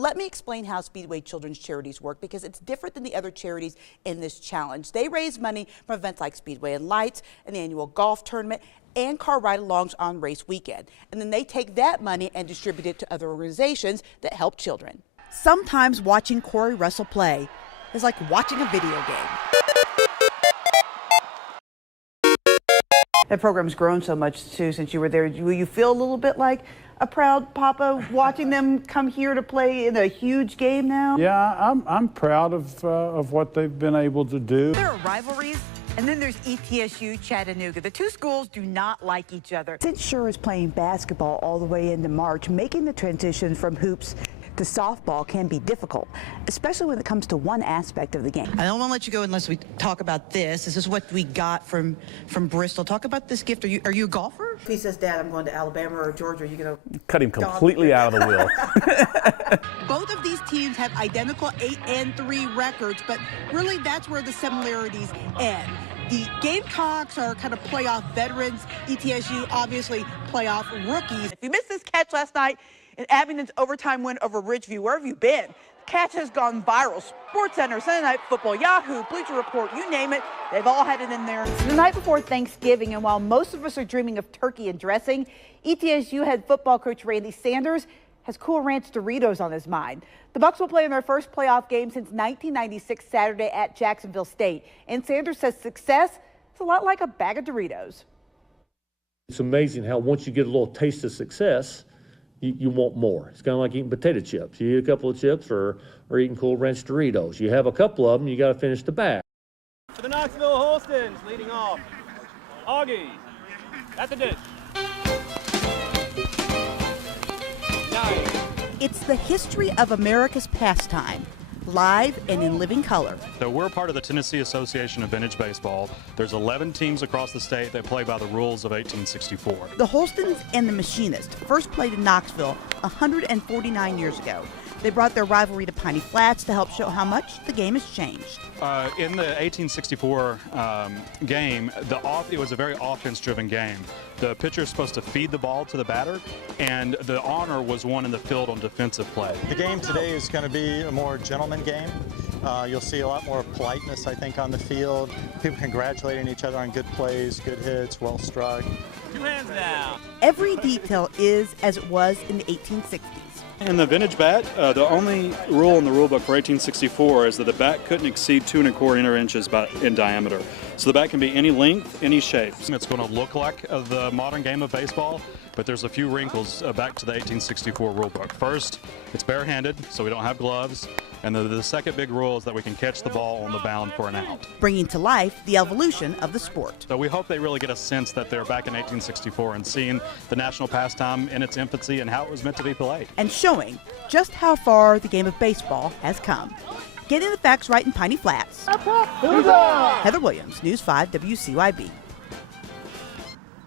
let me explain how Speedway Children's Charities work, because it's different than the other charities in this challenge. They raise money from events like Speedway and Lights and the annual golf tournament and car ride-alongs on race weekend. And then they take that money and distribute it to other organizations that help children. Sometimes watching Corey Russell play is like watching a video game. That program's grown so much, too, since you were there. Will you feel a little bit like a proud papa watching them come here to play in a huge game now? Yeah, I'm proud of what they've been able to do. There are rivalries, and then there's ETSU Chattanooga. The two schools do not like each other. Since Sure is playing basketball all the way into March, making the transition from hoops to softball can be difficult, especially when it comes to one aspect of the game. I don't want to let you go unless we talk about this. This is what we got from Bristol. Talk about this gift. Are you a golfer? If he says, Dad, I'm going to Alabama or Georgia, you're going to cut him completely out of the wheel. Both of these teams have identical 8-3 records, but really that's where the similarities end. The Gamecocks are kind of playoff veterans. ETSU, obviously, playoff rookies. If you missed this catch last night in Abingdon's overtime win over Ridgeview, where have you been? The catch has gone viral. SportsCenter, Sunday Night Football, Yahoo, Bleacher Report, you name it, they've all had it in there. It's the night before Thanksgiving, and while most of us are dreaming of turkey and dressing, ETSU head football coach Randy Sanders has Cool Ranch Doritos on his mind. The Bucks will play in their first playoff game since 1996 Saturday at Jacksonville State. And Sanders says success is a lot like a bag of Doritos. It's amazing how once you get a little taste of success, you want more. It's kind of like eating potato chips. You eat a couple of chips or eating Cool Ranch Doritos. You have a couple of them, you got to finish the bag. For the Knoxville Holstons, leading off, Augie at the ditch. 9. It's the history of America's pastime, live and in living color. So we're part of the Tennessee Association of Vintage Baseball. There's 11 teams across the state that play by the rules of 1864. The Holstons and the Machinists first played in Knoxville 149 years ago. They brought their rivalry to Piney Flats to help show how much the game has changed. In the 1864 game, it was a very offense-driven game. The pitcher is supposed to feed the ball to the batter, and the honor was won in the field on defensive play. The game today is going to be a more gentleman game. You'll see a lot more politeness, I think, on the field. People congratulating each other on good plays, good hits, well struck. 2 hands down. Every detail is as it was in the 1860s. In the vintage bat, the only rule in the rule book for 1864 is that the bat couldn't exceed 2 1/4 inches in diameter. So the bat can be any length, any shape. It's going to look like the modern game of baseball, but there's a few wrinkles back to the 1864 rule book. First, it's barehanded, so we don't have gloves. And the second big rule is that we can catch the ball on the bound for an out. Bringing to life the evolution of the sport. So we hope they really get a sense that they're back in 1864 and seeing the national pastime in its infancy and how it was meant to be played. And showing just how far the game of baseball has come. Getting the facts right in Piney Flats. Heather Williams, News 5 WCYB.